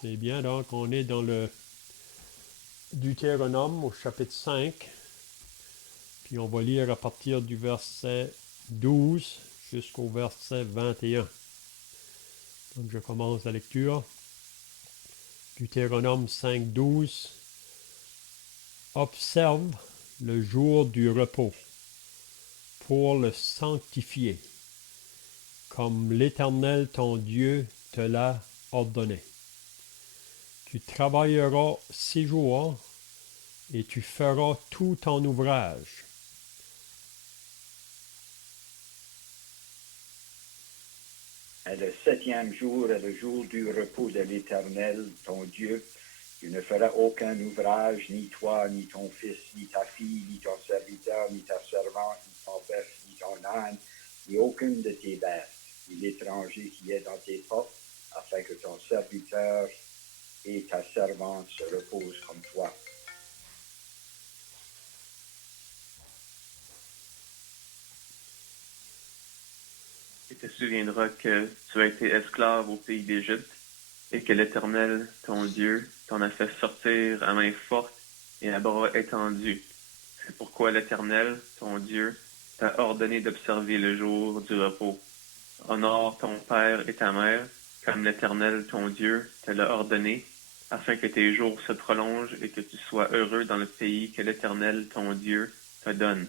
C'est bien, donc on est dans le Deutéronome au chapitre 5, puis on va lire à partir du verset 12 jusqu'au verset 21. Donc je commence la lecture. Deutéronome 5, 12. Observe le jour du repos pour le sanctifier, comme l'Éternel ton Dieu te l'a ordonné. Tu travailleras 6 jours et tu feras tout ton ouvrage. Et le 7e jour est le jour du repos de l'Éternel, ton Dieu. Tu ne feras aucun ouvrage, ni toi, ni ton fils, ni ta fille, ni ton serviteur, ni ta servante, ni ton bœuf, ni ton âne, ni aucune de tes bêtes, ni l'étranger qui est dans tes portes, afin que ton serviteur et ta servante se reposent comme toi. Tu te souviendras que tu as été esclave au pays d'Égypte et que l'Éternel, ton Dieu, t'en a fait sortir à main forte et à bras étendus. C'est pourquoi l'Éternel, ton Dieu, t'a ordonné d'observer le jour du repos. Honore ton père et ta mère, comme l'Éternel, ton Dieu, te l'a ordonné, afin que tes jours se prolongent et que tu sois heureux dans le pays que l'Éternel, ton Dieu, te donne.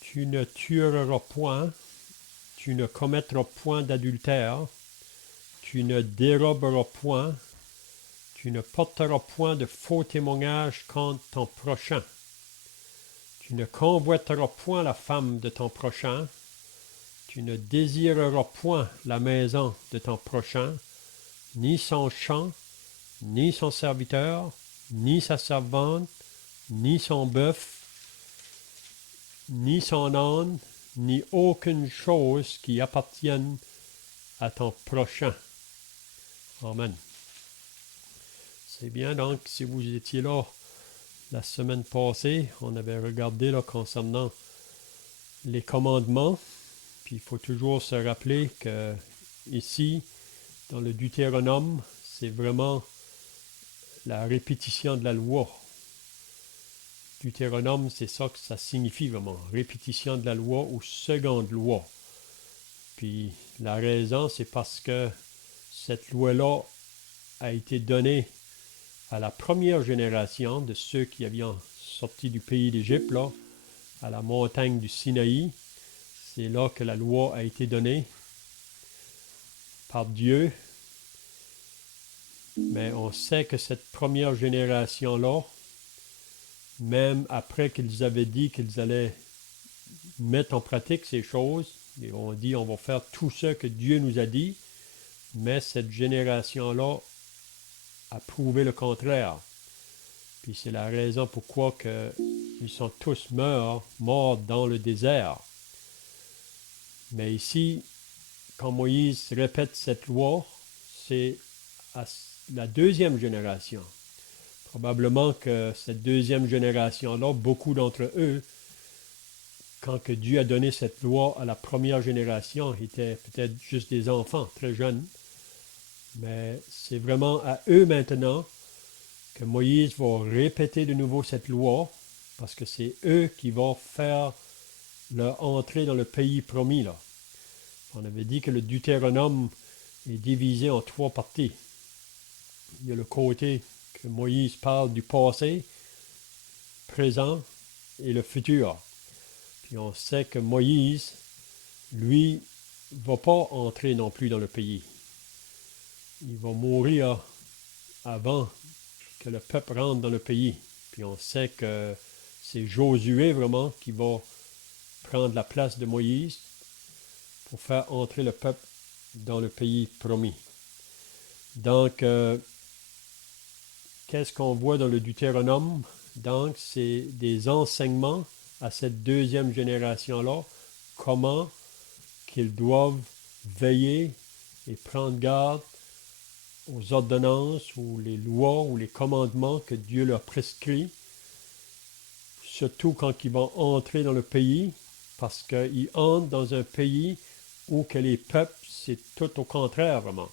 Tu ne tueras point, tu ne commettras point d'adultère, tu ne déroberas point, tu ne porteras point de faux témoignages contre ton prochain. Tu ne convoiteras point la femme de ton prochain, tu ne désireras point la maison de ton prochain, ni son champ, ni son serviteur, ni sa servante, ni son bœuf, ni son âne, ni aucune chose qui appartienne à ton prochain. Amen. C'est bien, donc, si vous étiez là la semaine passée, on avait regardé là, concernant les commandements, puis il faut toujours se rappeler que ici, dans le Deutéronome, c'est vraiment la répétition de la loi. Deutéronome, c'est ça que ça signifie vraiment, répétition de la loi ou seconde loi. Puis la raison, c'est parce que cette loi-là a été donnée à la première génération de ceux qui avaient sorti du pays d'Égypte, là, à la montagne du Sinaï. C'est là que la loi a été donnée par Dieu. Mais on sait que cette première génération-là, même après qu'ils avaient dit qu'ils allaient mettre en pratique ces choses, et on dit on va faire tout ce que Dieu nous a dit, mais cette génération-là a prouvé le contraire. Puis c'est la raison pourquoi ils sont tous morts dans le désert. Mais ici, quand Moïse répète cette loi, c'est à la deuxième génération. Probablement que cette deuxième génération-là, beaucoup d'entre eux, quand que Dieu a donné cette loi à la première génération, étaient peut-être juste des enfants, très jeunes. Mais c'est vraiment à eux maintenant que Moïse va répéter de nouveau cette loi, parce que c'est eux qui vont faire leur entrée dans le pays promis, là. On avait dit que le Deutéronome est divisé en 3 parties. Il y a le côté que Moïse parle du passé, présent et le futur. Puis on sait que Moïse, lui, ne va pas entrer non plus dans le pays. Il va mourir avant que le peuple rentre dans le pays. Puis on sait que c'est Josué vraiment qui va prendre la place de Moïse pour faire entrer le peuple dans le pays promis. Donc, qu'est-ce qu'on voit dans le Deutéronome? Donc, c'est des enseignements à cette deuxième génération-là, comment qu'ils doivent veiller et prendre garde aux ordonnances ou les lois ou les commandements que Dieu leur prescrit, surtout quand ils vont entrer dans le pays, parce qu'ils entrent dans un pays où que les peuples, c'est tout au contraire vraiment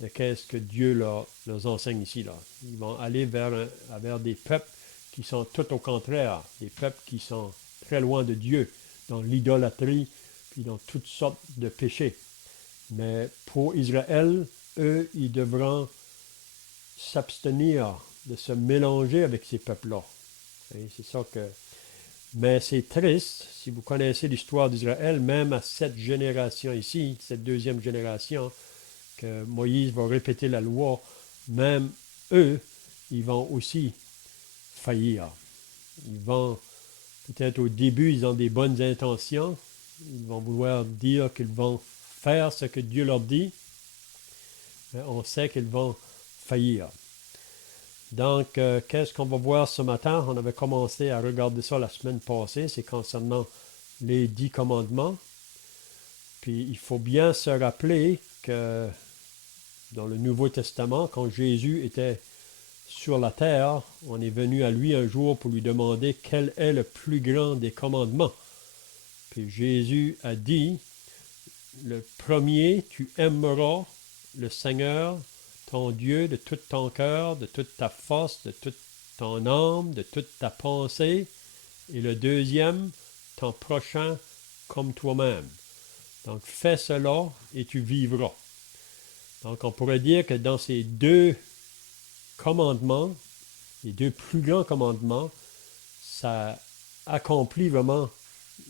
de qu'est-ce que Dieu leur enseigne ici. Là. Ils vont aller vers des peuples qui sont tout au contraire, des peuples qui sont très loin de Dieu, dans l'idolâtrie, puis dans toutes sortes de péchés. Mais pour Israël, eux, ils devront s'abstenir de se mélanger avec ces peuples-là. C'est ça que... Mais c'est triste, si vous connaissez l'histoire d'Israël, même à cette génération ici, cette deuxième génération, que Moïse va répéter la loi, même eux, ils vont aussi faillir. Ils vont, peut-être au début, ils ont des bonnes intentions, ils vont vouloir dire qu'ils vont faire ce que Dieu leur dit, mais on sait qu'ils vont faillir. Donc, qu'est-ce qu'on va voir ce matin? On avait commencé à regarder ça la semaine passée, c'est concernant les 10 commandements. Puis, il faut bien se rappeler que dans le Nouveau Testament, quand Jésus était sur la terre, on est venu à lui un jour pour lui demander quel est le plus grand des commandements. Puis Jésus a dit, le premier, tu aimeras le Seigneur, ton Dieu, de tout ton cœur, de toute ta force, de toute ton âme, de toute ta pensée. Et le deuxième, ton prochain comme toi-même. Donc, fais cela et tu vivras. Donc, on pourrait dire que dans ces deux commandements, les deux plus grands commandements, ça accomplit vraiment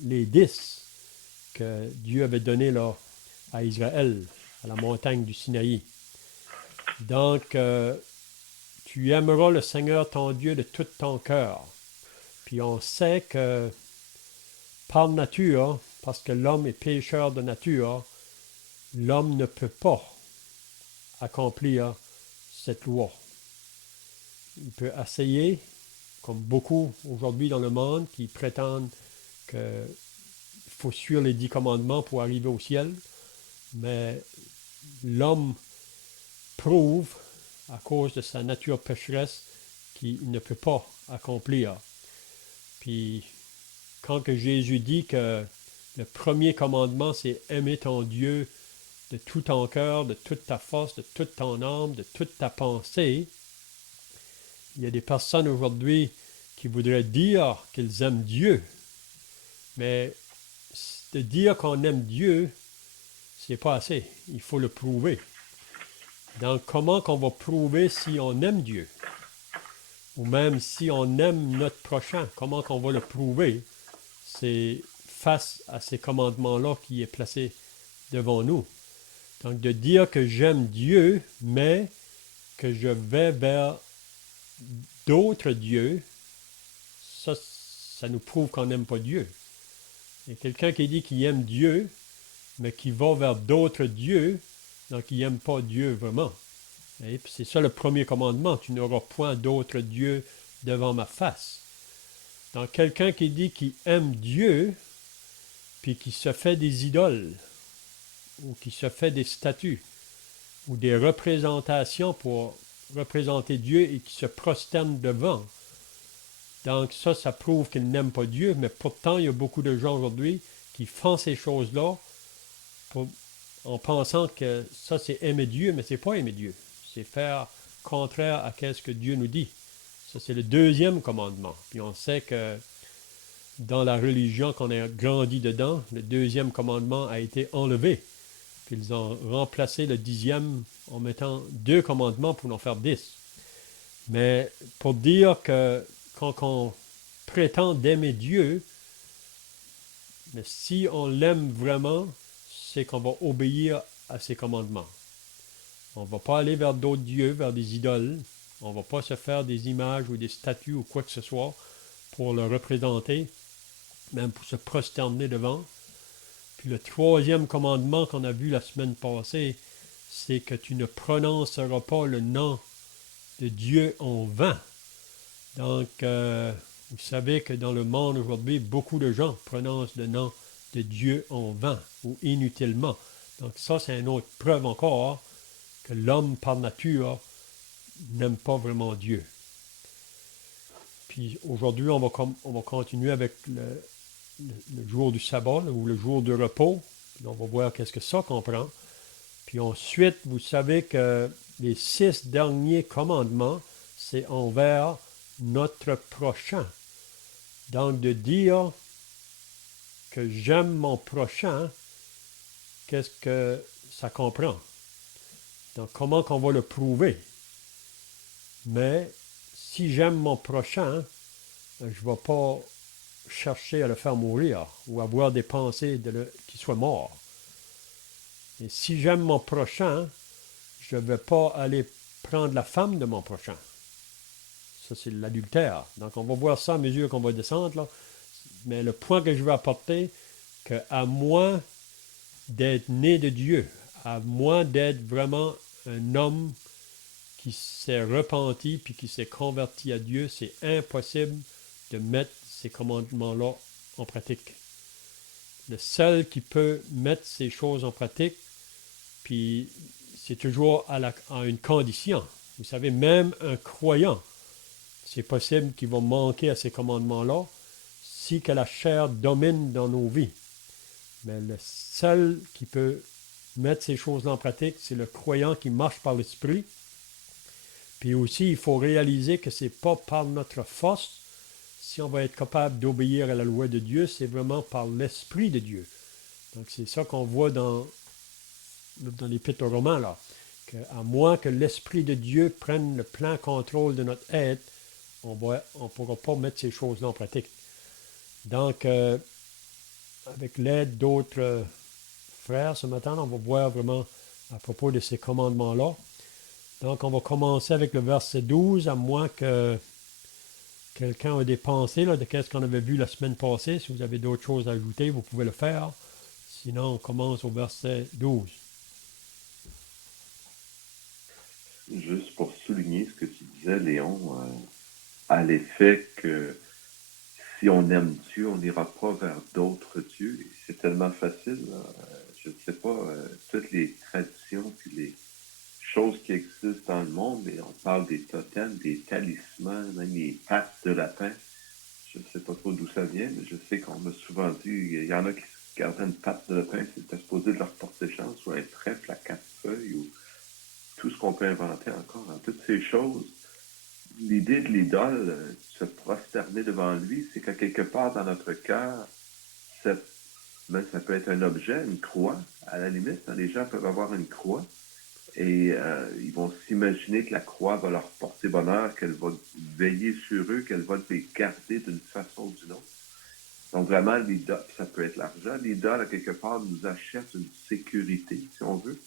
les 10 que Dieu avait donnés là à Israël, à la montagne du Sinaï. Donc, tu aimeras le Seigneur ton Dieu de tout ton cœur. Puis on sait que par nature, parce que l'homme est pécheur de nature, l'homme ne peut pas accomplir cette loi. Il peut essayer, comme beaucoup aujourd'hui dans le monde, qui prétendent qu'il faut suivre les 10 commandements pour arriver au ciel, mais l'homme prouve, à cause de sa nature pécheresse, qu'il ne peut pas accomplir. Puis, quand que Jésus dit que le premier commandement, c'est aimer ton Dieu de tout ton cœur, de toute ta force, de toute ton âme, de toute ta pensée, il y a des personnes aujourd'hui qui voudraient dire qu'ils aiment Dieu, mais de dire qu'on aime Dieu, c'est pas assez. Il faut le prouver. Donc, comment qu'on va prouver si on aime Dieu? Ou même si on aime notre prochain, comment qu'on va le prouver? C'est face à ces commandements-là qui est placé devant nous. Donc, de dire que j'aime Dieu, mais que je vais vers d'autres dieux, ça nous prouve qu'on n'aime pas Dieu. Il y a quelqu'un qui dit qu'il aime Dieu, mais qui va vers d'autres dieux, donc il n'aime pas Dieu vraiment. Et puis c'est ça le premier commandement, tu n'auras point d'autres dieux devant ma face. Donc quelqu'un qui dit qu'il aime Dieu, puis qui se fait des idoles, ou qui se fait des statues, ou des représentations pour représenter Dieu et qui se prosterne devant. Donc ça prouve qu'il n'aime pas Dieu, mais pourtant il y a beaucoup de gens aujourd'hui qui font ces choses-là en pensant que ça c'est aimer Dieu, mais c'est pas aimer Dieu. C'est faire contraire à ce que Dieu nous dit. Ça c'est le deuxième commandement. Puis on sait que dans la religion qu'on a grandi dedans, le deuxième commandement a été enlevé. Puis ils ont remplacé le 10e en mettant 2 commandements pour en faire 10. Mais pour dire que quand on prétend d'aimer Dieu, mais si on l'aime vraiment, c'est qu'on va obéir à ses commandements. On ne va pas aller vers d'autres dieux, vers des idoles. On ne va pas se faire des images ou des statues ou quoi que ce soit pour le représenter, même pour se prosterner devant. Puis le 3e commandement qu'on a vu la semaine passée, c'est que tu ne prononceras pas le nom de Dieu en vain. Donc, vous savez que dans le monde aujourd'hui, beaucoup de gens prononcent le nom de Dieu en vain ou inutilement. Donc ça, c'est une autre preuve encore que l'homme par nature n'aime pas vraiment Dieu. Puis aujourd'hui, on va continuer avec le jour du sabbat là, ou le jour du repos. Puis on va voir qu'est-ce que ça comprend. Puis ensuite, vous savez que les 6 derniers commandements, c'est envers notre prochain. Donc de dire que j'aime mon prochain, qu'est-ce que ça comprend? Donc comment qu'on va le prouver? Mais si j'aime mon prochain, je ne vais pas chercher à le faire mourir ou avoir des pensées qu'il soit mort. Et si j'aime mon prochain, je ne vais pas aller prendre la femme de mon prochain. Ça, c'est l'adultère. Donc, on va voir ça à mesure qu'on va descendre, là. Mais le point que je veux apporter, qu'à moins d'être né de Dieu, à moins d'être vraiment un homme qui s'est repenti puis qui s'est converti à Dieu, c'est impossible de mettre ces commandements-là en pratique. Le seul qui peut mettre ces choses en pratique, puis c'est toujours à une condition. Vous savez, même un croyant, c'est possible qu'il va manquer à ces commandements-là si que la chair domine dans nos vies. Mais le seul qui peut mettre ces choses-là en pratique, c'est le croyant qui marche par l'Esprit. Puis aussi, il faut réaliser que ce n'est pas par notre force, si on va être capable d'obéir à la loi de Dieu, c'est vraiment par l'Esprit de Dieu. Donc c'est ça qu'on voit dans l'Épître aux Romains, là. À moins que l'Esprit de Dieu prenne le plein contrôle de notre être, on ne pourra pas mettre ces choses-là en pratique. Donc, avec l'aide d'autres frères ce matin, on va voir vraiment à propos de ces commandements-là. Donc, on va commencer avec le verset 12, à moins que quelqu'un ait des pensées là, de ce qu'on avait vu la semaine passée. Si vous avez d'autres choses à ajouter, vous pouvez le faire. Sinon, on commence au verset 12. Juste pour souligner ce que tu disais, Léon, à l'effet que si on aime Dieu, on n'ira pas vers d'autres dieux. Et c'est tellement facile. Je ne sais pas, toutes les traditions puis les choses qui existent dans le monde, et on parle des totems, des talismans, même les pattes de lapin. Je ne sais pas trop d'où ça vient, mais je sais qu'on m'a souvent dit, il y en a qui gardaient une patte de lapin, c'était supposé de leur porter chance, ou un trèfle à 4 feuilles, ou tout ce qu'on peut inventer encore. Dans toutes ces choses, l'idée de l'idole, se prosterner devant lui, c'est qu'à quelque part dans notre cœur, ça peut être un objet, une croix, à la limite. Les gens peuvent avoir une croix et ils vont s'imaginer que la croix va leur porter bonheur, qu'elle va veiller sur eux, qu'elle va les garder d'une façon ou d'une autre. Donc vraiment, l'idole, ça peut être l'argent. L'idole, à quelque part, nous achète une sécurité, si on veut.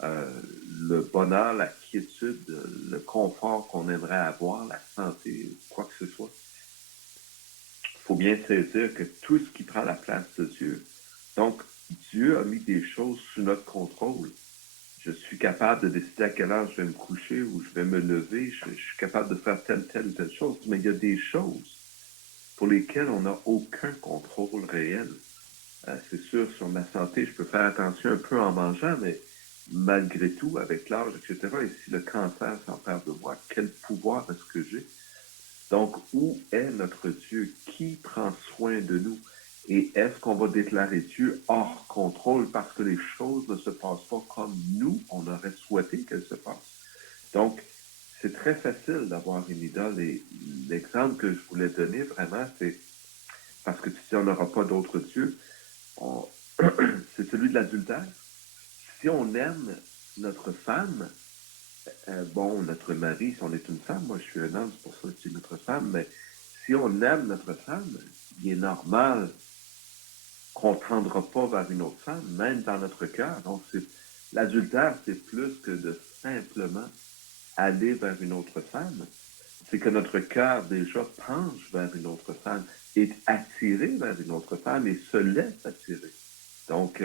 Le bonheur, la quiétude, le confort qu'on aimerait avoir, la santé, quoi que ce soit. Il faut bien saisir que tout ce qui prend la place de Dieu. Donc, Dieu a mis des choses sous notre contrôle. Je suis capable de décider à quelle heure je vais me coucher ou je vais me lever. Je suis capable de faire telle ou telle chose. Mais il y a des choses pour lesquelles on n'a aucun contrôle réel. C'est sûr, sur ma santé, je peux faire attention un peu en mangeant, mais malgré tout, avec l'âge, etc., et si le cancer s'empare de moi, quel pouvoir est-ce que j'ai? Donc, où est notre Dieu? Qui prend soin de nous? Et est-ce qu'on va déclarer Dieu hors contrôle parce que les choses ne se passent pas comme nous, on aurait souhaité qu'elles se passent? Donc, c'est très facile d'avoir une idole. Et l'exemple que je voulais donner vraiment, c'est parce que tu dis on n'aura pas d'autre Dieu, c'est celui de l'adultère. Si on aime notre femme, notre mari, si on est une femme, moi je suis un homme, c'est pour ça que je dis notre femme, mais si on aime notre femme, il est normal qu'on ne tendra pas vers une autre femme, même dans notre cœur. Donc, l'adultère, c'est plus que de simplement aller vers une autre femme. C'est que notre cœur déjà penche vers une autre femme, est attiré vers une autre femme et se laisse attirer. Donc,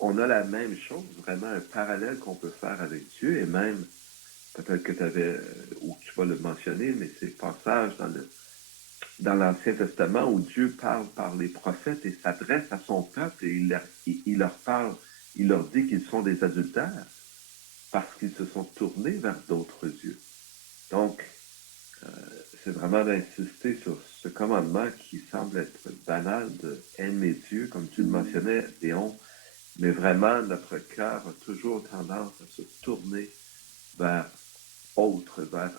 on a la même chose, vraiment un parallèle qu'on peut faire avec Dieu, et même, peut-être que tu avais, ou tu vas le mentionner, mais c'est le passage dans l'Ancien Testament où Dieu parle par les prophètes et s'adresse à son peuple et il leur parle, il leur dit qu'ils sont des adultères parce qu'ils se sont tournés vers d'autres dieux. Donc, c'est vraiment d'insister sur ce commandement qui semble être banal de aimer Dieu, comme tu le mentionnais, Léon, mais vraiment notre cœur a toujours tendance à se tourner vers autre, vers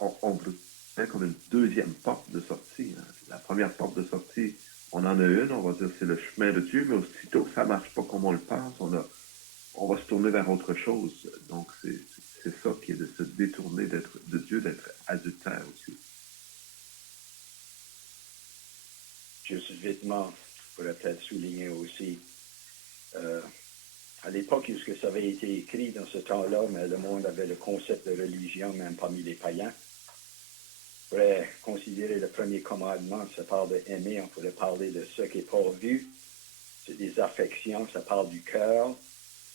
on veut faire comme une deuxième porte de sortie. Hein. La première porte de sortie, on en a une, on va dire c'est le chemin de Dieu, mais aussitôt que ça ne marche pas comme on le pense, on va se tourner vers autre chose. Donc, c'est ça qui est de se détourner de Dieu, d'être adultère aussi. Juste vitement, je pourrais peut-être souligner aussi, à l'époque où ça avait été écrit dans ce temps-là, mais le monde avait le concept de religion, même parmi les païens. On pourrait considérer le premier commandement, ça parle d'aimer, on pourrait parler de ce qui n'est pas vu, c'est des affections, ça parle du cœur.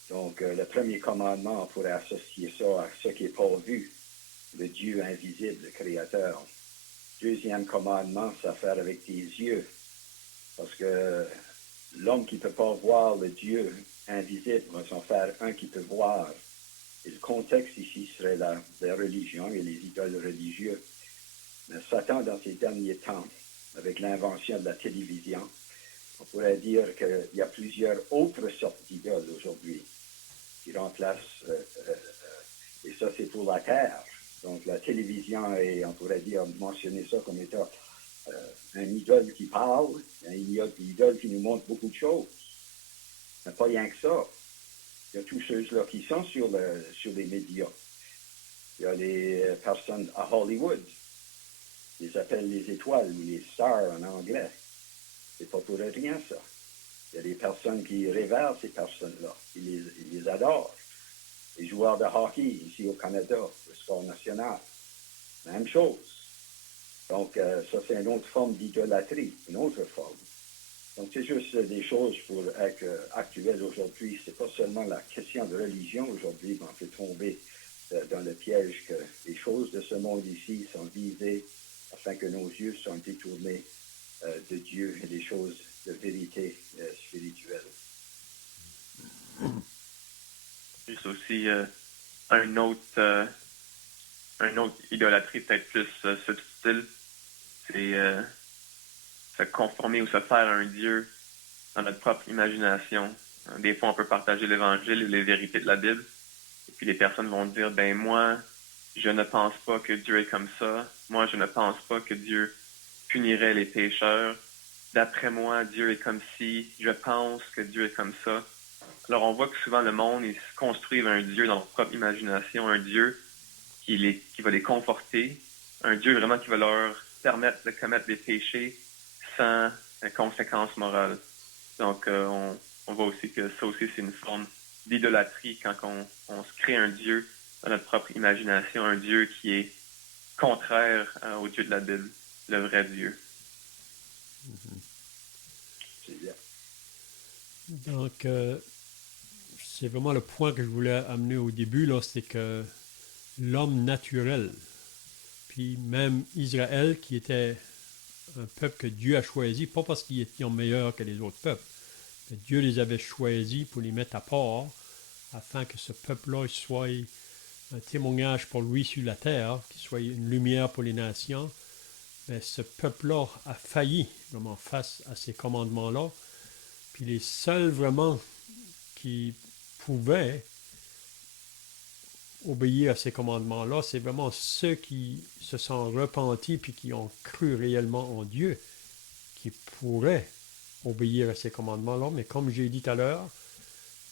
Donc, le premier commandement, on pourrait associer ça à ce qui n'est pas vu, le Dieu invisible, le Créateur. Deuxième commandement, ça fait avec tes yeux, parce que l'homme qui ne peut pas voir le Dieu invisible va s'en faire un qui peut voir. Et le contexte ici serait la religion et les idoles religieuses. Mais Satan, dans ces derniers temps, avec l'invention de la télévision, on pourrait dire qu'il y a plusieurs autres sortes d'idoles aujourd'hui qui remplacent, et ça c'est pour la terre. Donc la télévision est, on pourrait dire, mentionner ça comme étant un idole qui parle, un idole qui nous montre beaucoup de choses. Mais pas rien que ça. Il y a tous ceux-là qui sont sur les médias. Il y a les personnes à Hollywood. Ils les appellent les étoiles ou les stars en anglais. C'est pas pour rien, ça. Il y a des personnes qui révèrent ces personnes-là. Ils les adorent. Les joueurs de hockey ici au Canada, le sport national. Même chose. Donc, ça, c'est une autre forme d'idolâtrie, une autre forme. Donc, c'est juste des choses pour être actuelles aujourd'hui. C'est pas seulement la question de religion aujourd'hui, mais on peut tomber dans le piège que les choses de ce monde ici sont visées afin que nos yeux soient détournés de Dieu et des choses de vérité spirituelle. Juste aussi un autre idolâtrie peut-être plus subtil, c'est se conformer ou se faire un Dieu dans notre propre imagination. Des fois, on peut partager l'Évangile et les vérités de la Bible, et puis les personnes vont dire, ben moi, je ne pense pas que Dieu est comme ça. Moi, je ne pense pas que Dieu punirait les pécheurs. D'après moi, Dieu est comme si. Je pense que Dieu est comme ça. Alors, on voit que souvent le monde, ils se construisent un Dieu dans leur propre imagination, un Dieu qui va les conforter, un Dieu vraiment qui va leur permettre de commettre des péchés sans conséquences morales. Donc, on voit aussi que ça aussi, c'est une forme d'idolâtrie quand on se crée un Dieu dans notre propre imagination, un Dieu qui est contraire au Dieu de la Bible, le vrai Dieu. C'est bien. Donc, c'est vraiment le point que je voulais amener au début, là, c'est que l'homme naturel, puis même Israël, qui était un peuple que Dieu a choisi, pas parce qu'ils étaient meilleurs que les autres peuples, mais Dieu les avait choisis pour les mettre à part, afin que ce peuple-là soit un témoignage pour lui sur la terre, qu'il soit une lumière pour les nations. Mais ce peuple-là a failli vraiment face à ces commandements-là. Puis les seuls vraiment qui pouvaient obéir à ces commandements-là, c'est vraiment ceux qui se sont repentis puis qui ont cru réellement en Dieu, qui pourraient obéir à ces commandements-là. Mais comme j'ai dit tout à l'heure,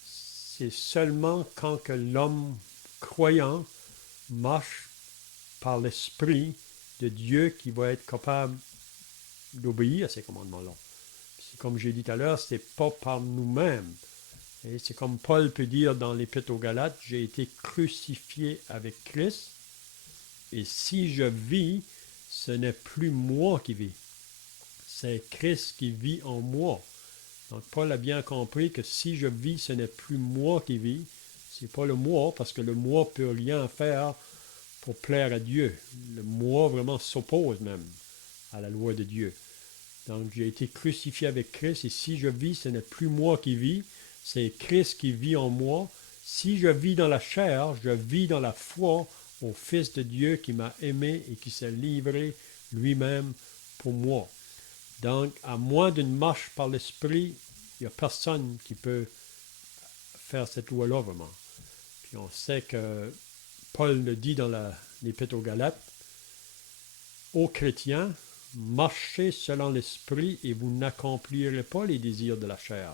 c'est seulement quand que l'homme croyant marche par l'Esprit de Dieu qui va être capable d'obéir à ces commandements-là. Puis, comme j'ai dit tout à l'heure, ce n'est pas par nous-mêmes. Et c'est comme Paul peut dire dans l'Épître aux Galates, j'ai été crucifié avec Christ, et si je vis, ce n'est plus moi qui vis. C'est Christ qui vit en moi. Donc Paul a bien compris que si je vis, ce n'est plus moi qui vis, c'est pas le moi, parce que le moi ne peut rien faire pour plaire à Dieu. Le moi vraiment s'oppose même à la loi de Dieu. Donc j'ai été crucifié avec Christ, et si je vis, ce n'est plus moi qui vis, c'est Christ qui vit en moi. Si je vis dans la chair, je vis dans la foi au Fils de Dieu qui m'a aimé et qui s'est livré lui-même pour moi. Donc, à moins d'une marche par l'Esprit, il n'y a personne qui peut faire cette loi-là vraiment. Puis on sait que Paul le dit dans l'Épître aux Galates, aux chrétiens, marchez selon l'Esprit et vous n'accomplirez pas les désirs de la chair.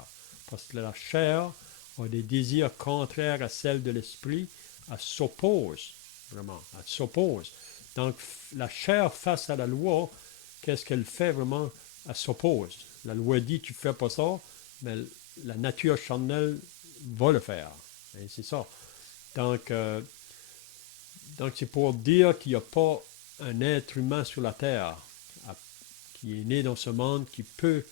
Parce que la chair a des désirs contraires à celles de l'Esprit, elle s'oppose, vraiment, elle s'oppose. Donc, la chair face à la loi, qu'est-ce qu'elle fait vraiment? Elle s'oppose. La loi dit, tu ne fais pas ça, mais la nature charnelle va le faire. Et c'est ça. Donc, c'est pour dire qu'il n'y a pas un être humain sur la terre qui est né dans ce monde qui peut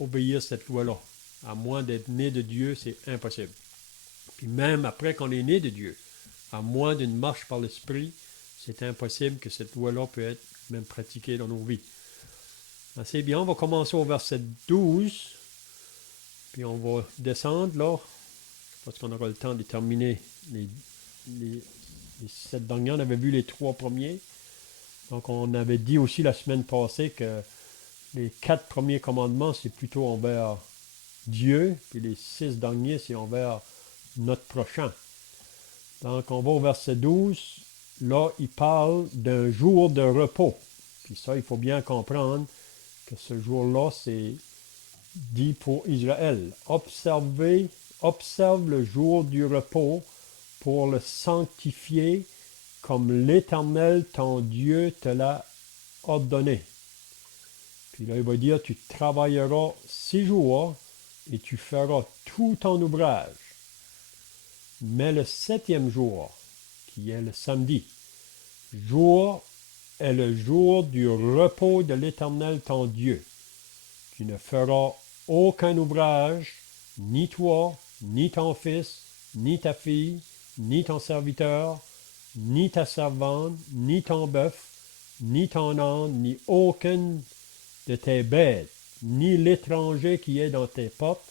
obéir à cette loi-là. À moins d'être né de Dieu, c'est impossible. Puis même après qu'on est né de Dieu, à moins d'une marche par l'Esprit, c'est impossible que cette loi-là peut être même pratiquée dans nos vies. C'est bien, on va commencer au verset 12, puis on va descendre là, parce qu'on aura le temps de terminer les 7 derniers. On avait vu les 3 premiers. Donc on avait dit aussi la semaine passée que les 4 premiers commandements, c'est plutôt envers Dieu, puis les 6 derniers, c'est envers notre prochain. Donc on va au verset 12. Là, il parle d'un jour de repos. Puis ça, il faut bien comprendre que ce jour-là, c'est dit pour Israël. Observe le jour du repos pour le sanctifier comme l'Éternel, ton Dieu, te l'a ordonné. Puis là, il va dire, tu travailleras 6 jours et tu feras tout ton ouvrage. Mais le 7e jour, qui est le samedi, est le jour du repos de l'Éternel, ton Dieu. Tu ne feras aucun ouvrage, ni toi, ni ton fils, ni ta fille, ni ton serviteur, ni ta servante, ni ton bœuf, ni ton âne, ni aucune de tes bêtes, ni l'étranger qui est dans tes portes,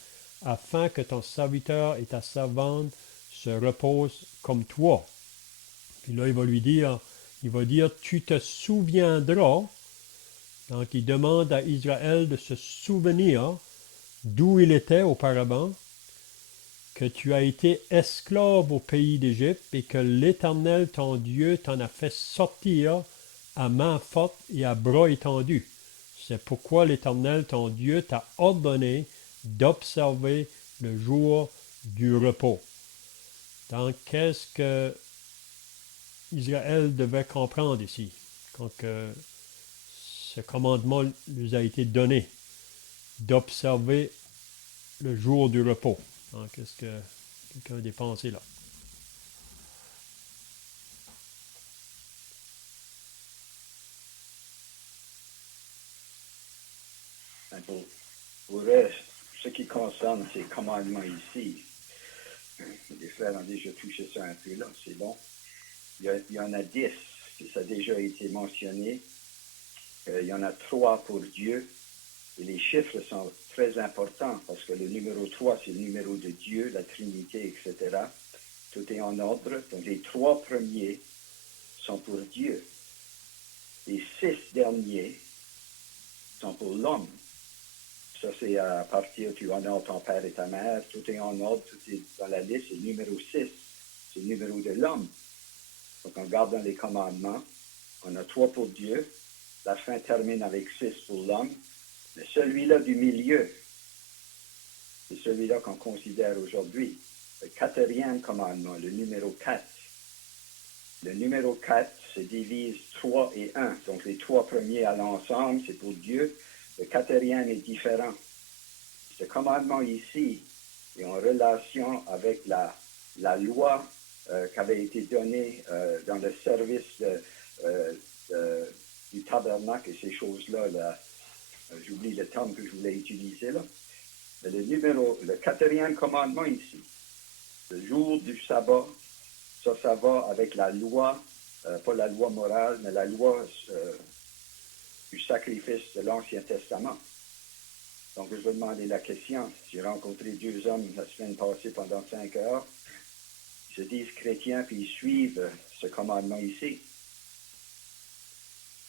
afin que ton serviteur et ta servante se reposent comme toi. Puis là, il va dire, tu te souviendras. Donc, il demande à Israël de se souvenir d'où il était auparavant, que tu as été esclave au pays d'Égypte et que l'Éternel, ton Dieu, t'en a fait sortir à main forte et à bras étendus. C'est pourquoi l'Éternel, ton Dieu, t'a ordonné d'observer le jour du repos. Donc, qu'est-ce que Israël devait comprendre ici, quand ce commandement lui a été donné, d'observer le jour du repos. Donc, qu'est-ce que quelqu'un a des pensées là? Pour ce qui concerne ces commandements ici, les frères ont déjà touché ça un peu là, c'est bon. Il y en a 10, et ça a déjà été mentionné. Il y en a 3 pour Dieu. Et les chiffres sont très importants parce que le numéro 3, c'est le numéro de Dieu, la Trinité, etc. Tout est en ordre. Donc les 3 premiers sont pour Dieu. Les 6 derniers sont pour l'homme. Ça, c'est à partir, tu honores ton père et ta mère. Tout est en ordre, tout est dans la liste. C'est le numéro 6. C'est le numéro de l'homme. Donc en gardant les commandements, on a 3 pour Dieu. La fin termine avec 6 pour l'homme. Mais celui-là du milieu, c'est celui-là qu'on considère aujourd'hui. Le 4e commandement, le numéro 4. Le numéro 4 se divise 3 et 1. Donc les 3 premiers à l'ensemble, c'est pour Dieu. Le 4e est différent. Ce commandement ici est en relation avec la loi qui avait été donnée dans le service du tabernacle et ces choses-là. J'oublie le terme que je voulais utiliser là. Mais le 4e commandement ici, le jour du sabbat, ça va avec la loi, pas la loi morale, mais la loi du sacrifice de l'Ancien Testament. Donc, je vais demander la question. J'ai rencontré 2 hommes la semaine passée pendant 5 heures. Ils se disent chrétiens, puis ils suivent ce commandement ici.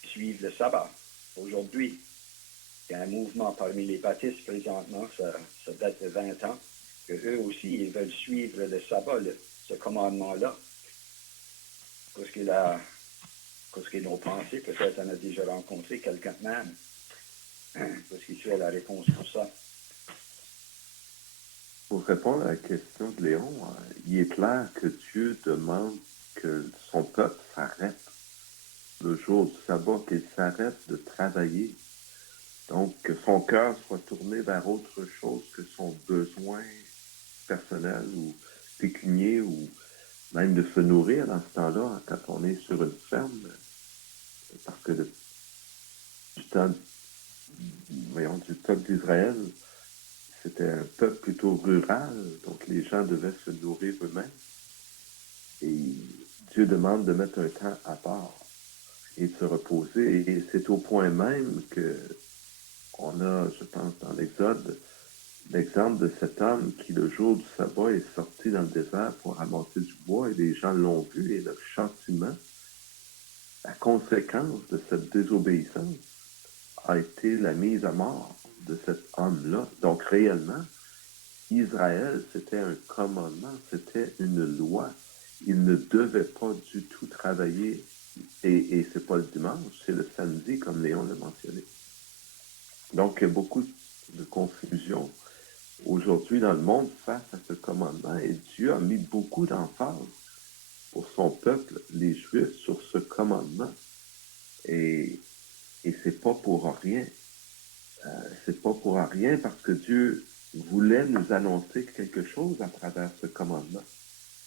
Suivre le sabbat. Aujourd'hui, il y a un mouvement parmi les baptistes présentement, ça date de 20 ans, que eux aussi, ils veulent suivre le sabbat, ce commandement-là. Parce qu'ils ont pensé, peut-être on a déjà rencontré quelqu'un même, parce qu'il fait la réponse pour ça. Pour répondre à la question de Léon, il est clair que Dieu demande que son peuple s'arrête le jour du sabbat, qu'il s'arrête de travailler. Donc, que son cœur soit tourné vers autre chose que son besoin personnel ou pécunier ou même de se nourrir dans ce temps-là, quand on est sur une ferme, parce que du temps du peuple d'Israël, c'était un peuple plutôt rural, donc les gens devaient se nourrir eux-mêmes. Et Dieu demande de mettre un temps à part et de se reposer. Et c'est au point même que on a, je pense, dans l'Exode, l'exemple de cet homme qui, le jour du sabbat, est sorti dans le désert pour ramasser du bois et les gens l'ont vu et le châtiment, la conséquence de cette désobéissance a été la mise à mort de cet homme-là. Donc, réellement, Israël, c'était un commandement, c'était une loi. Il ne devait pas du tout travailler. Et c'est pas le dimanche, c'est le samedi, comme Léon l'a mentionné. Donc, il y a beaucoup de confusion aujourd'hui dans le monde face à ce commandement. Et Dieu a mis beaucoup d'emphase pour son peuple, les Juifs, sur ce commandement. Et c'est pas pour rien. C'est pas pour rien parce que Dieu voulait nous annoncer quelque chose à travers ce commandement.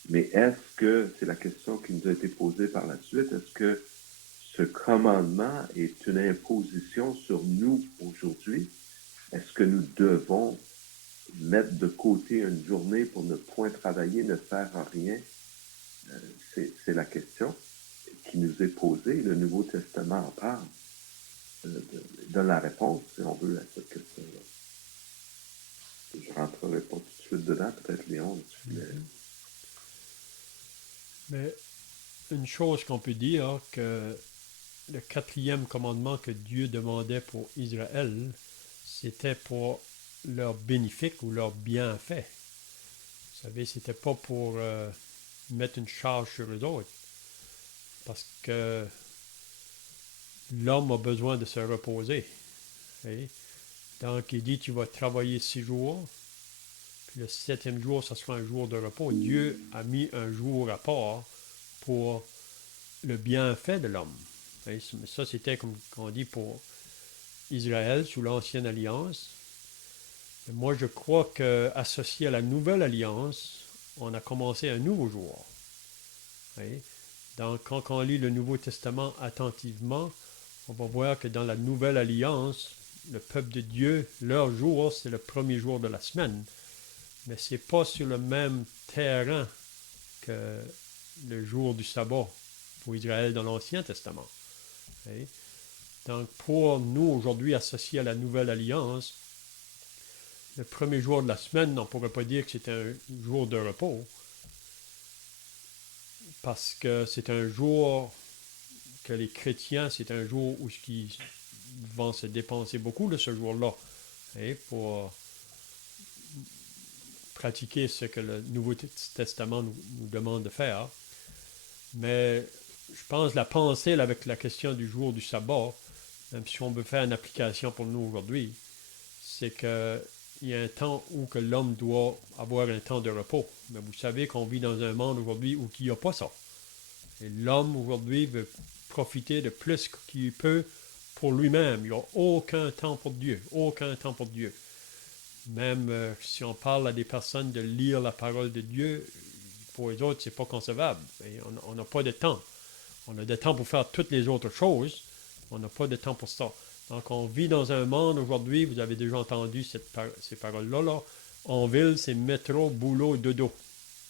Mais est-ce que, c'est la question qui nous a été posée par la suite, est-ce que ce commandement est une imposition sur nous aujourd'hui? Est-ce que nous devons mettre de côté une journée pour ne point travailler, ne faire rien? C'est la question qui nous est posée. Le Nouveau Testament en parle. Donne la réponse, si on veut, à cette question-là. Je ne rentrerai pas tout de suite dedans, peut-être Léon, tu voulais... Mais une chose qu'on peut dire, que le quatrième commandement que Dieu demandait pour Israël, c'était pour leur bénéfice ou leur bienfait. Vous savez, c'était pas pour mettre une charge sur eux autres. Parce que l'homme a besoin de se reposer. Okay? Donc, il dit, tu vas travailler 6 jours, puis le 7e jour, ça sera un jour de repos. Dieu a mis un jour à part pour le bienfait de l'homme. Okay? Ça, c'était, comme on dit, pour Israël sous l'Ancienne Alliance. Et moi, je crois qu'associé à la Nouvelle Alliance, on a commencé un nouveau jour. Okay? Donc, quand on lit le Nouveau Testament attentivement, on va voir que dans la Nouvelle Alliance, le peuple de Dieu, leur jour, c'est le premier jour de la semaine. Mais ce n'est pas sur le même terrain que le jour du sabbat pour Israël dans l'Ancien Testament. Okay? Donc, pour nous, aujourd'hui, associés à la Nouvelle Alliance, le premier jour de la semaine, on ne pourrait pas dire que c'est un jour de repos, parce que c'est un jour que les chrétiens, c'est un jour où ils vont se dépenser beaucoup de ce jour-là, pour pratiquer ce que le Nouveau Testament nous demande de faire. Mais je pense la pensée avec la question du jour du sabbat, même si on veut faire une application pour nous aujourd'hui, c'est qu'il y a un temps où que l'homme doit avoir un temps de repos. Mais vous savez qu'on vit dans un monde aujourd'hui où il n'y a pas ça. Et l'homme aujourd'hui veut profiter de plus qu'il peut pour lui-même. Il n'y a aucun temps pour Dieu. Aucun temps pour Dieu. Même si on parle à des personnes de lire la parole de Dieu, pour les autres, c'est pas concevable. Et on n'a pas de temps. On a du temps pour faire toutes les autres choses. On n'a pas de temps pour ça. Donc, on vit dans un monde aujourd'hui, vous avez déjà entendu ces paroles-là. Là. En ville, c'est métro, boulot, dodo.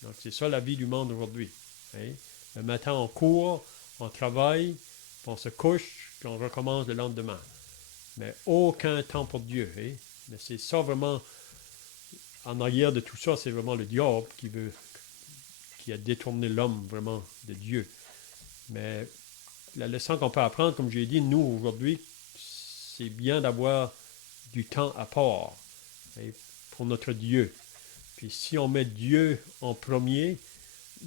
Donc, c'est ça la vie du monde aujourd'hui. Hein? Le matin, on court, on travaille, puis on se couche, puis on recommence le lendemain. Mais aucun temps pour Dieu. Hein? Mais c'est ça vraiment, en arrière de tout ça, c'est vraiment le diable qui a détourné l'homme vraiment de Dieu. Mais la leçon qu'on peut apprendre, comme j'ai dit, nous, aujourd'hui, c'est bien d'avoir du temps à part et pour notre Dieu. Puis si on met Dieu en premier,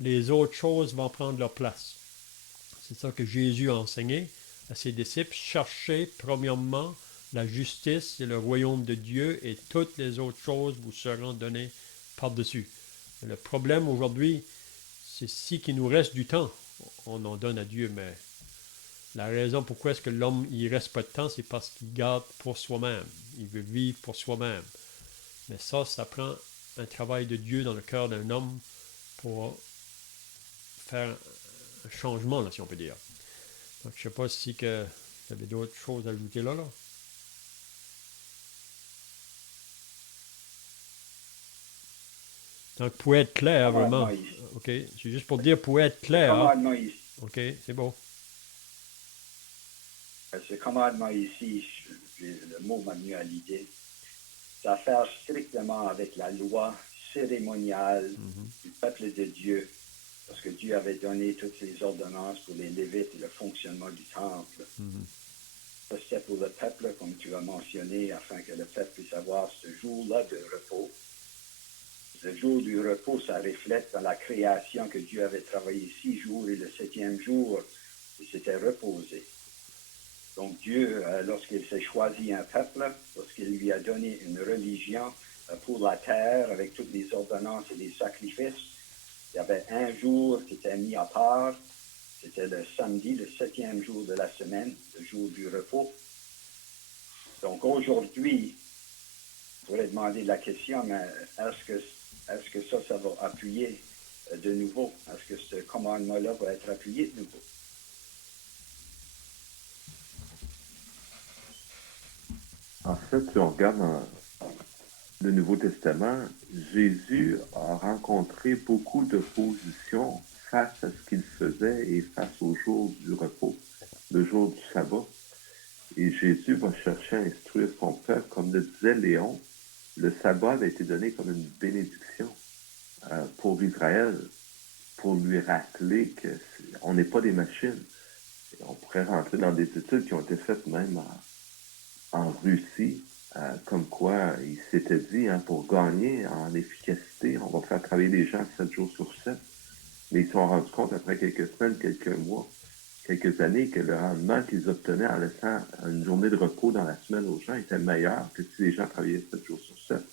les autres choses vont prendre leur place. C'est ça que Jésus a enseigné à ses disciples. Cherchez premièrement la justice et le royaume de Dieu et toutes les autres choses vous seront données par-dessus. Le problème aujourd'hui, c'est si qu'il nous reste du temps, on en donne à Dieu, mais la raison pourquoi est-ce que l'homme il reste pas de temps, c'est parce qu'il garde pour soi-même. Il veut vivre pour soi-même. Mais ça prend un travail de Dieu dans le cœur d'un homme pour faire un changement, là, si on peut dire. Donc, je ne sais pas si que vous avez d'autres choses à ajouter là. Donc, pour être clair, vraiment, Commandement ici. OK, c'est juste pour dire, pour être Ce clair, commandement ici, OK, c'est bon. ce commandement ici, le mot m'a venu à l'idée, ça a à faire strictement avec la loi cérémoniale du peuple de Dieu, parce que Dieu avait donné toutes les ordonnances pour les Lévites et le fonctionnement du temple. Ça, c'était pour le peuple, comme tu as mentionné, afin que le peuple puisse avoir ce jour-là de repos. Le jour du repos, ça reflète dans la création que Dieu avait travaillé 6 jours et le 7e jour, il s'était reposé. Donc Dieu, lorsqu'il s'est choisi un peuple, lorsqu'il lui a donné une religion pour la terre avec toutes les ordonnances et les sacrifices, il y avait un jour qui était mis à part, c'était le samedi, le 7e jour de la semaine, le jour du repos. Donc aujourd'hui, je pourrais demander la question, mais est-ce que ça va appuyer de nouveau? Est-ce que ce commandement-là va être appuyé de nouveau? En fait, si on regarde dans le Nouveau Testament, Jésus a rencontré beaucoup d'opposition face à ce qu'il faisait et face au jour du repos, le jour du sabbat. Et Jésus va chercher à instruire son peuple, comme le disait Léon, le sabbat avait été donné comme une bénédiction pour Israël, pour lui rappeler qu'on n'est pas des machines. Et on pourrait rentrer dans des études qui ont été faites même en Russie, comme quoi il s'était dit, pour gagner en efficacité, on va faire travailler les gens 7 jours sur 7. Mais ils se sont rendus compte après quelques semaines, quelques mois, quelques années, que le rendement qu'ils obtenaient en laissant une journée de repos dans la semaine aux gens était meilleur que si les gens travaillaient 7 jours sur 7.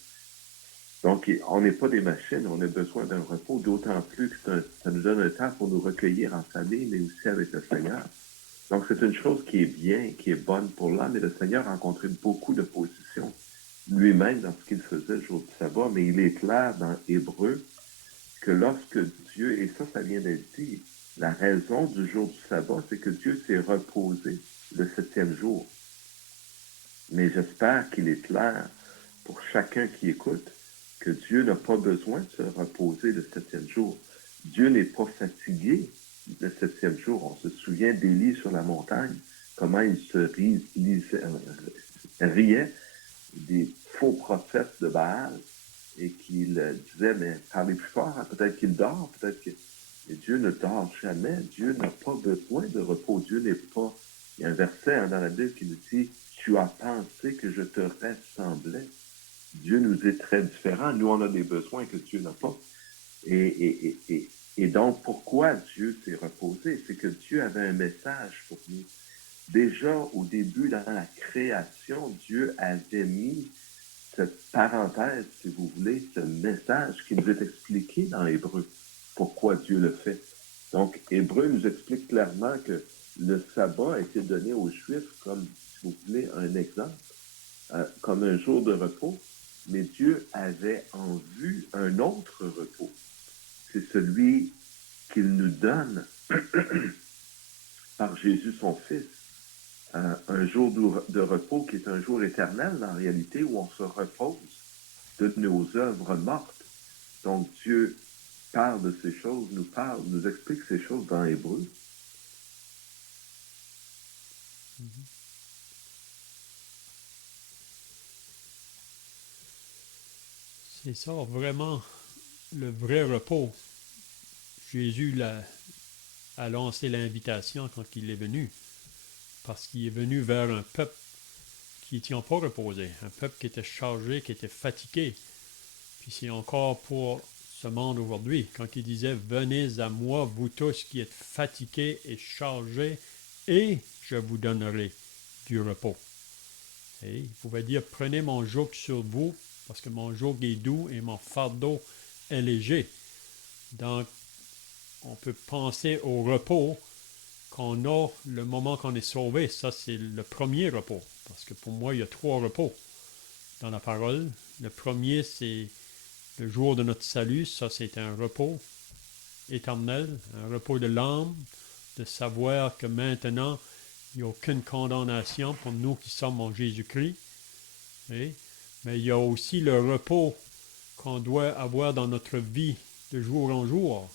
Donc, on n'est pas des machines, on a besoin d'un repos, d'autant plus que ça nous donne un temps pour nous recueillir en famille, mais aussi avec le Seigneur. Donc, c'est une chose qui est bien, qui est bonne pour l'homme, et le Seigneur a rencontré beaucoup d'opposition lui-même dans ce qu'il faisait le jour du sabbat, mais il est clair dans Hébreu que lorsque Dieu, et ça vient d'être dit, la raison du jour du sabbat, c'est que Dieu s'est reposé le 7e jour. Mais j'espère qu'il est clair pour chacun qui écoute que Dieu n'a pas besoin de se reposer le 7e jour. Dieu n'est pas fatigué le 7e jour. On se souvient d'Élie sur la montagne, comment il se riait des faux prophètes de Baal et qu'il disait, mais parlez plus fort, hein, peut-être qu'il dort, peut-être que... Mais Dieu ne dort jamais. Dieu n'a pas besoin de repos. Dieu n'est pas... Il y a un verset dans la Bible qui nous dit, tu as pensé que je te ressemblais. Dieu nous est très différent. Nous, on a des besoins que Dieu n'a pas. Et donc, pourquoi Dieu s'est reposé? C'est que Dieu avait un message pour nous. Déjà, au début, dans la création, Dieu avait mis cette parenthèse, si vous voulez, ce message qui nous est expliqué dans Hébreu. Pourquoi Dieu le fait. Donc, Hébreu nous explique clairement que le sabbat a été donné aux Juifs comme, si vous voulez, un exemple, comme un jour de repos. Mais Dieu avait en vue un autre repos. C'est celui qu'il nous donne par Jésus son Fils. Un jour de repos qui est un jour éternel en réalité où on se repose de nos œuvres mortes. Donc Dieu parle de ces choses, nous explique ces choses dans Hébreu. C'est ça, vraiment, le vrai repos. Jésus a lancé l'invitation quand il est venu. Parce qu'il est venu vers un peuple qui n'était pas reposé, un peuple qui était chargé, qui était fatigué. Puis c'est encore pour ce monde aujourd'hui, quand il disait « Venez à moi, vous tous qui êtes fatigués et chargés, et je vous donnerai du repos. » Et il pouvait dire « Prenez mon joug sur vous, parce que mon joug est doux et mon fardeau est léger. » Donc, on peut penser au repos qu'on a le moment qu'on est sauvé. Ça, c'est le premier repos. Parce que pour moi, il y a 3 repos dans la parole. Le premier, c'est le jour de notre salut. Ça, c'est un repos éternel, un repos de l'âme, de savoir que maintenant, il n'y a aucune condamnation pour nous qui sommes en Jésus-Christ. Oui. Mais il y a aussi le repos qu'on doit avoir dans notre vie de jour en jour.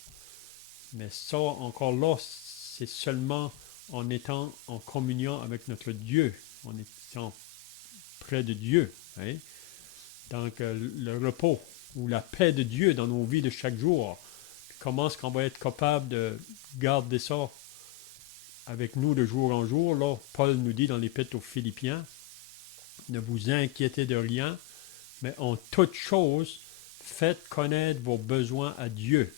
Mais ça, encore là, c'est seulement en étant en communion avec notre Dieu, en étant près de Dieu. Hein? Donc, le repos ou la paix de Dieu dans nos vies de chaque jour. Comment est-ce qu'on va être capable de garder ça avec nous de jour en jour? Là, Paul nous dit dans l'Épître aux Philippiens, ne vous inquiétez de rien, mais en toute chose, faites connaître vos besoins à Dieu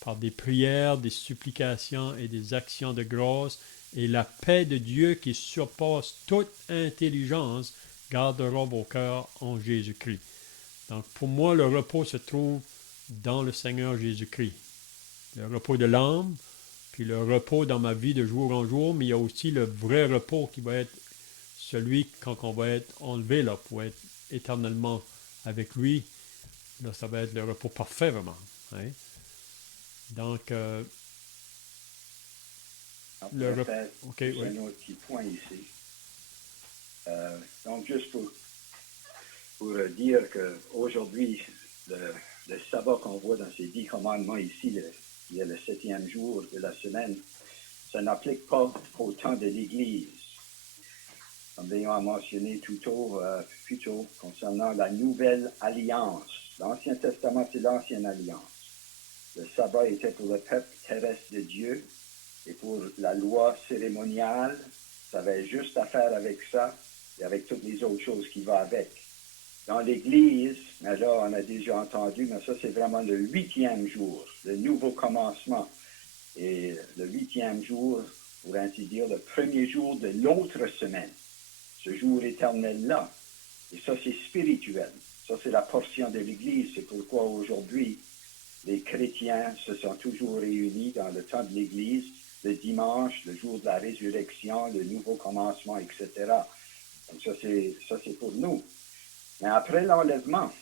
par des prières, des supplications et des actions de grâce, et la paix de Dieu qui surpasse toute intelligence gardera vos cœurs en Jésus-Christ. Donc pour moi, le repos se trouve dans le Seigneur Jésus-Christ. Le repos de l'âme, puis le repos dans ma vie de jour en jour, mais il y a aussi le vrai repos qui va être celui quand on va être enlevé là, pour être éternellement avec lui. Là, ça va être le repos parfait vraiment. Hein? Donc, le repos. Okay, oui. Un autre petit point ici. Donc, juste pour dire qu'aujourd'hui, le sabbat qu'on voit dans ces 10 commandements ici, il y a le 7e jour de la semaine, ça n'applique pas au temps de l'Église. Comme Léon a mentionné plus tôt, concernant la nouvelle alliance. L'Ancien Testament, c'est l'Ancienne Alliance. Le sabbat était pour le peuple terrestre de Dieu et pour la loi cérémoniale, ça avait juste à faire avec ça et avec toutes les autres choses qui vont avec. Dans l'Église, mais là, on a déjà entendu, mais ça, c'est vraiment le 8e jour, le nouveau commencement. Et le 8e jour, pour ainsi dire, le premier jour de l'autre semaine, ce jour éternel-là. Et ça, c'est spirituel. Ça, c'est la portion de l'Église. C'est pourquoi aujourd'hui, les chrétiens se sont toujours réunis dans le temps de l'Église, le dimanche, le jour de la résurrection, le nouveau commencement, etc. Donc ça, c'est pour nous. Mais après l'enlèvement,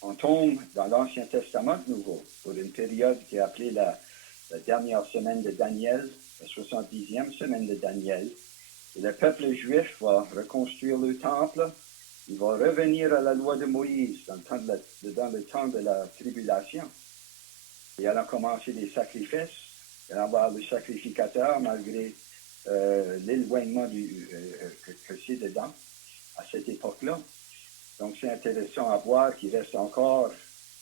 on tombe dans l'Ancien Testament de nouveau, pour une période qui est appelée la dernière semaine de Daniel, la 70e semaine de Daniel. Et le peuple juif va reconstruire le temple. Il va revenir à la loi de Moïse dans le temps de la tribulation. Et allons commencer les sacrifices. Il va y avoir le sacrificateur malgré l'éloignement que c'est dedans à cette époque-là. Donc c'est intéressant à voir qu'il reste encore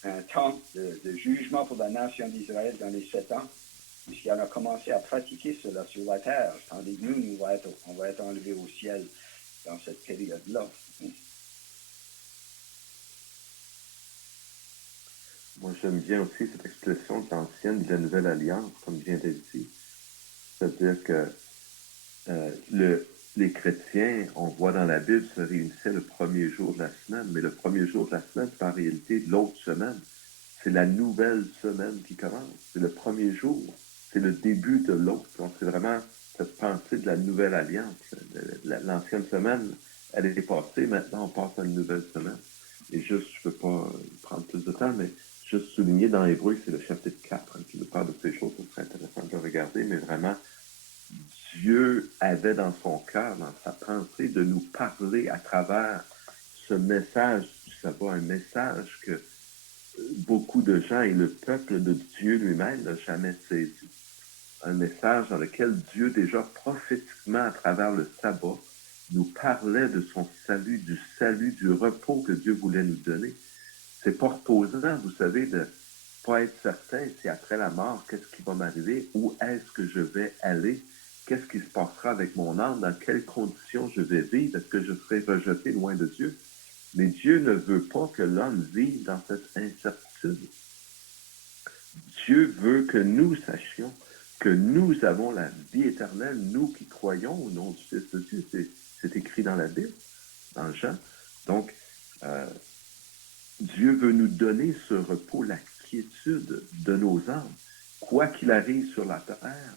un temps de jugement pour la nation d'Israël dans les 7 ans, puisqu'il a commencé à pratiquer cela sur la terre, tandis que nous, on va être enlevés au ciel dans cette période-là. Moi, j'aime bien aussi cette expression de l'ancienne de la nouvelle alliance, comme vient d'être dit. C'est-à-dire que les chrétiens, on voit dans la Bible, se réunissaient le premier jour de la semaine, mais le premier jour de la semaine, c'est en réalité l'autre semaine. C'est la nouvelle semaine qui commence. C'est le premier jour. C'est le début de l'autre. Donc, c'est vraiment cette pensée de la nouvelle alliance. L'ancienne semaine, elle est passée. Maintenant, on passe à une nouvelle semaine. Et juste, je ne peux pas prendre plus de temps, mais juste souligner dans Hébreu, c'est le chapitre 4 qui nous parle de ces choses. Ce serait intéressant de regarder, mais vraiment, Dieu avait dans son cœur, dans sa pensée, de nous parler à travers ce message du sabbat, un message que beaucoup de gens et le peuple de Dieu lui-même n'a jamais saisi. Un message dans lequel Dieu, déjà prophétiquement à travers le sabbat, nous parlait de son salut, du repos que Dieu voulait nous donner. C'est pas reposant, vous savez, pas être certain si après la mort, qu'est-ce qui va m'arriver, où est-ce que je vais aller, qu'est-ce qui se passera avec mon âme, dans quelles conditions je vais vivre, est-ce que je serai rejeté loin de Dieu? Mais Dieu ne veut pas que l'homme vive dans cette incertitude. Dieu veut que nous sachions que nous avons la vie éternelle, nous qui croyons au nom du Fils de Dieu. C'est écrit dans la Bible, dans Jean. Donc, Dieu veut nous donner ce repos, la quiétude de nos âmes. Quoi qu'il arrive sur la terre,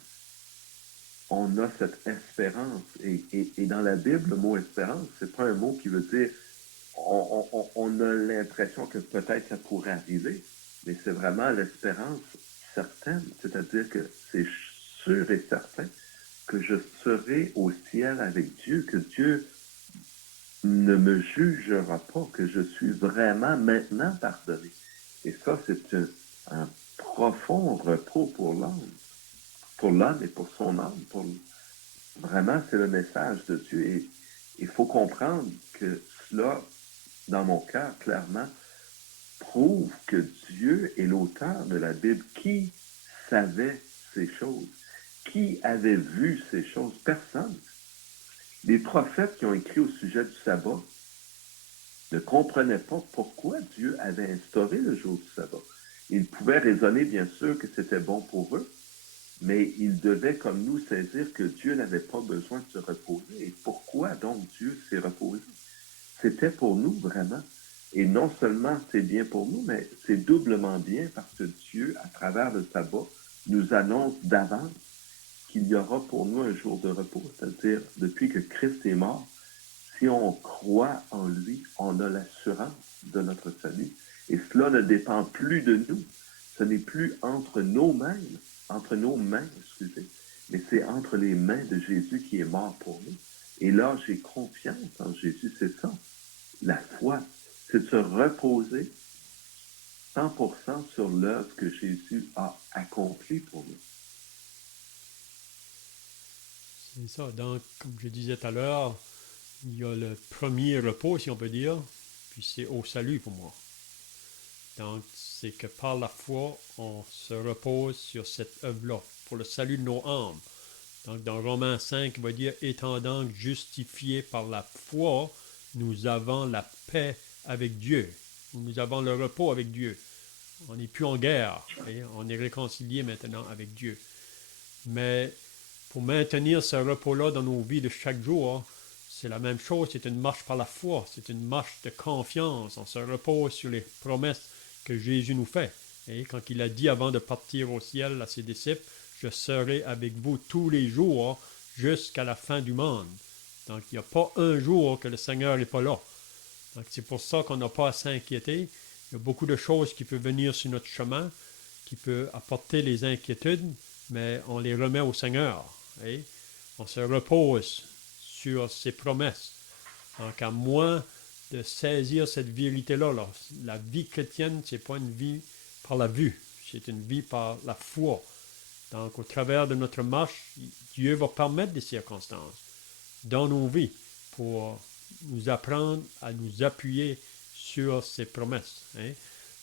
on a cette espérance. Et dans la Bible, le mot espérance, c'est pas un mot qui veut dire on a l'impression que peut-être ça pourrait arriver, mais c'est vraiment l'espérance certaine, c'est-à-dire que c'est sûr et certain que je serai au ciel avec Dieu, que Dieu ne me jugera pas, que je suis vraiment maintenant pardonné. Et ça, c'est un profond repos pour l'homme et pour son âme. Vraiment, c'est le message de Dieu. Et il faut comprendre que cela, dans mon cœur, clairement, prouve que Dieu est l'auteur de la Bible. Qui savait ces choses? Qui avait vu ces choses? Personne. Les prophètes qui ont écrit au sujet du sabbat ne comprenaient pas pourquoi Dieu avait instauré le jour du sabbat. Ils pouvaient raisonner, bien sûr, que c'était bon pour eux, mais ils devaient, comme nous, saisir que Dieu n'avait pas besoin de se reposer. Et pourquoi donc Dieu s'est reposé? C'était pour nous, vraiment. Et non seulement c'est bien pour nous, mais c'est doublement bien parce que Dieu, à travers le sabbat, nous annonce d'avance qu'il y aura pour nous un jour de repos. C'est-à-dire, depuis que Christ est mort, si on croit en lui, on a l'assurance de notre salut. Et cela ne dépend plus de nous. Ce n'est plus entre nos mains, mais c'est entre les mains de Jésus qui est mort pour nous. Et là, j'ai confiance en Jésus, c'est ça. La foi, c'est de se reposer 100% sur l'œuvre que Jésus a accomplie pour nous. C'est ça. Donc, comme je disais tout à l'heure, il y a le premier repos, si on peut dire, puis c'est au salut pour moi. Donc, c'est que par la foi, on se repose sur cette œuvre-là, pour le salut de nos âmes. Donc, dans Romains 5, il va dire, étant donc justifiés par la foi, nous avons la paix avec Dieu. Nous avons le repos avec Dieu. On n'est plus en guerre. Voyez? On est réconcilié maintenant avec Dieu. Mais pour maintenir ce repos-là dans nos vies de chaque jour, c'est la même chose. C'est une marche par la foi. C'est une marche de confiance. On se repose sur les promesses que Jésus nous fait. Et quand il a dit avant de partir au ciel à ses disciples, je serai avec vous tous les jours jusqu'à la fin du monde. Donc, il n'y a pas un jour que le Seigneur n'est pas là. Donc, c'est pour ça qu'on n'a pas à s'inquiéter. Il y a beaucoup de choses qui peuvent venir sur notre chemin, qui peuvent apporter les inquiétudes, mais on les remet au Seigneur. Et on se repose sur ses promesses. Donc, à moins de saisir cette vérité-là, la vie chrétienne, ce n'est pas une vie par la vue, c'est une vie par la foi. Donc, au travers de notre marche, Dieu va permettre des circonstances dans nos vies pour nous apprendre à nous appuyer sur ses promesses. Hein?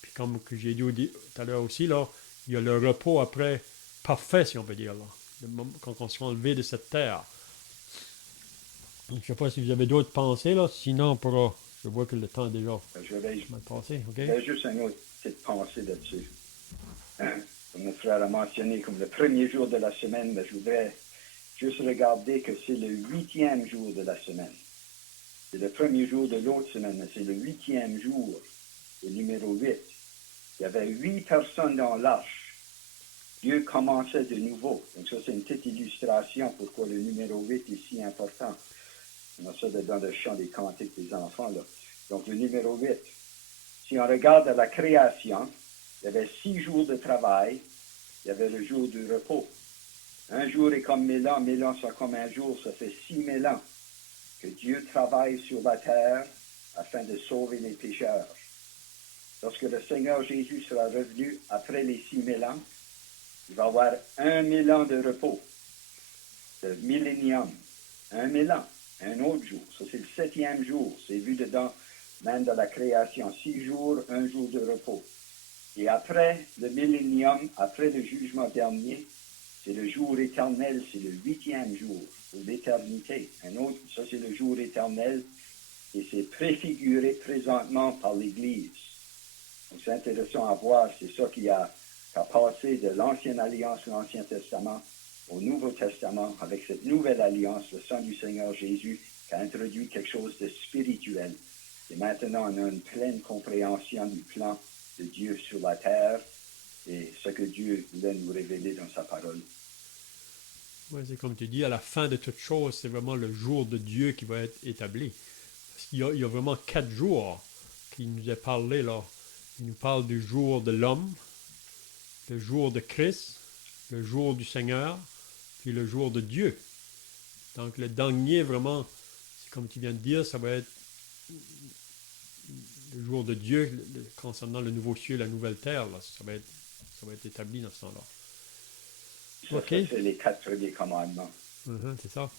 Puis comme que j'ai dit tout à l'heure aussi, là, il y a le repos après parfait, si on peut dire, là, quand on sera enlevé de cette terre. Je ne sais pas si vous avez d'autres pensées, là, sinon on pourra... Je vois que le temps est déjà mal passé. Okay? J'ai juste une autre petite pensée là-dessus. Comme le frère a mentionné, comme le premier jour de la semaine, mais je voudrais juste regarder que c'est le 8e jour de la semaine. C'est le premier jour de l'autre semaine, mais c'est le 8e jour, le numéro 8. Il y avait 8 personnes dans l'arche. Dieu commençait de nouveau. Donc ça, c'est une petite illustration pourquoi le numéro 8 est si important. On a ça dans le chant des cantiques des enfants, là. Donc le numéro 8. Si on regarde à la création, il y avait 6 jours de travail, il y avait le jour du repos. Un jour est comme 1000 ans, 1000 ans sont comme un jour, ça fait 6000 ans que Dieu travaille sur la terre afin de sauver les pécheurs. Lorsque le Seigneur Jésus sera revenu après les 6000 ans, il va y avoir 1000 ans de repos, le millénium, 1000 ans, un autre jour. Ça, c'est le 7e jour. C'est vu dedans, même dans la création. 6 jours, un jour de repos. Et après le millénium, après le jugement dernier, c'est le jour éternel, c'est le 8e jour, pour l'éternité. Un autre, ça c'est le jour éternel, et c'est préfiguré présentement par l'Église. Donc c'est intéressant à voir, c'est ça qui a passé de l'Ancienne Alliance, l'Ancien Testament, au Nouveau Testament, avec cette nouvelle alliance, le sang du Seigneur Jésus, qui a introduit quelque chose de spirituel. Et maintenant, on a une pleine compréhension du plan de Dieu sur la terre et ce que Dieu voulait nous révéler dans sa parole. Ouais, c'est comme tu dis, à la fin de toute chose, c'est vraiment le jour de Dieu qui va être établi. Parce qu'il y a vraiment 4 jours qui nous est parlé là. Il nous parle du jour de l'homme, le jour de Christ, le jour du Seigneur, puis le jour de Dieu. Donc le dernier, vraiment, c'est comme tu viens de dire, ça va être le jour de Dieu concernant le nouveau ciel, la nouvelle terre. Là. Ça va être établi dans ce temps-là. Ça, OK. ça, c'est les 4 premiers commandements. C'est ça.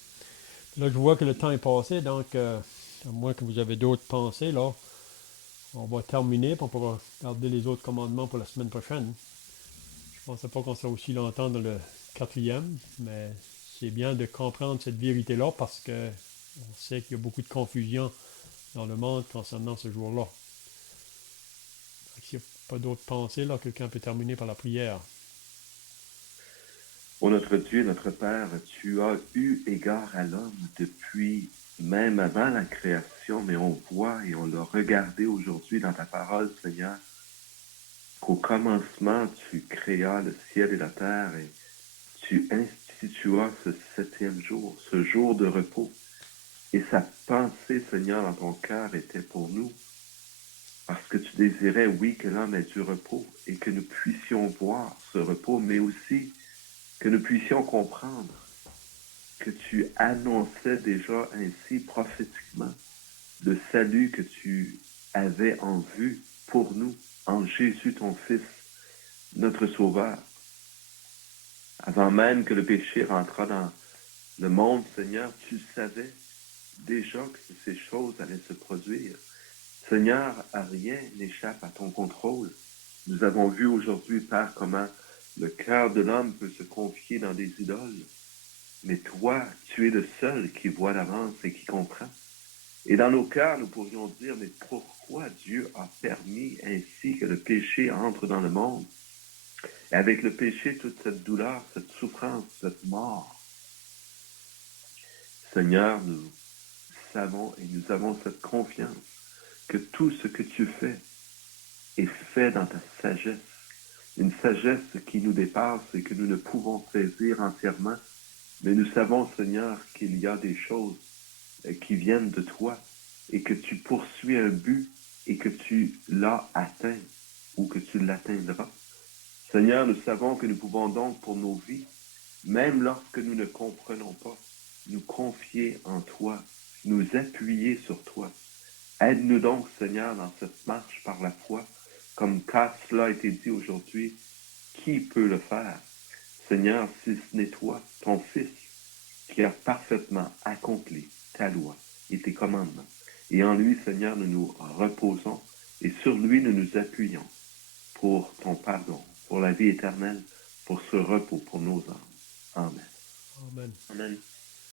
Là, je vois que le temps est passé, donc à moins que vous avez d'autres pensées, là, on va terminer, puis on pourra garder les autres commandements pour la semaine prochaine. Je ne pensais pas qu'on serait aussi longtemps dans le 4e, mais c'est bien de comprendre cette vérité-là parce que on sait qu'il y a beaucoup de confusion dans le monde concernant ce jour-là. S'il n'y a pas d'autres pensées, là, quelqu'un peut terminer par la prière. Ô notre Dieu, notre Père, tu as eu égard à l'homme depuis même avant la création, mais on voit et on l'a regardé aujourd'hui dans ta parole, Seigneur, qu'au commencement, tu créas le ciel et la terre et tu instituas ce 7e jour, ce jour de repos. Et sa pensée, Seigneur, dans ton cœur était pour nous, parce que tu désirais, oui, que l'homme ait du repos et que nous puissions voir ce repos, mais aussi que nous puissions comprendre que tu annonçais déjà ainsi prophétiquement le salut que tu avais en vue pour nous, en Jésus ton Fils, notre Sauveur. Avant même que le péché rentrât dans le monde, Seigneur, tu savais déjà que ces choses allaient se produire. Seigneur, rien n'échappe à ton contrôle. Nous avons vu aujourd'hui, Père, comment le cœur de l'homme peut se confier dans des idoles. Mais toi, tu es le seul qui voit l'avance et qui comprend. Et dans nos cœurs, nous pourrions dire, mais pourquoi Dieu a permis ainsi que le péché entre dans le monde? Et avec le péché, toute cette douleur, cette souffrance, cette mort. Seigneur, nous savons et nous avons cette confiance que tout ce que tu fais est fait dans ta sagesse. Une sagesse qui nous dépasse et que nous ne pouvons saisir entièrement. Mais nous savons, Seigneur, qu'il y a des choses qui viennent de toi et que tu poursuis un but et que tu l'as atteint ou que tu l'atteindras. Seigneur, nous savons que nous pouvons donc pour nos vies, même lorsque nous ne comprenons pas, nous confier en toi, nous appuyer sur toi. Aide-nous donc, Seigneur, dans cette marche par la foi, comme cela a été dit aujourd'hui, qui peut le faire? Seigneur, si ce n'est toi, ton Fils, qui a parfaitement accompli ta loi et tes commandements. Et en lui, Seigneur, nous nous reposons et sur lui, nous nous appuyons pour ton pardon, pour la vie éternelle, pour ce repos pour nos âmes. Amen. Amen. Amen.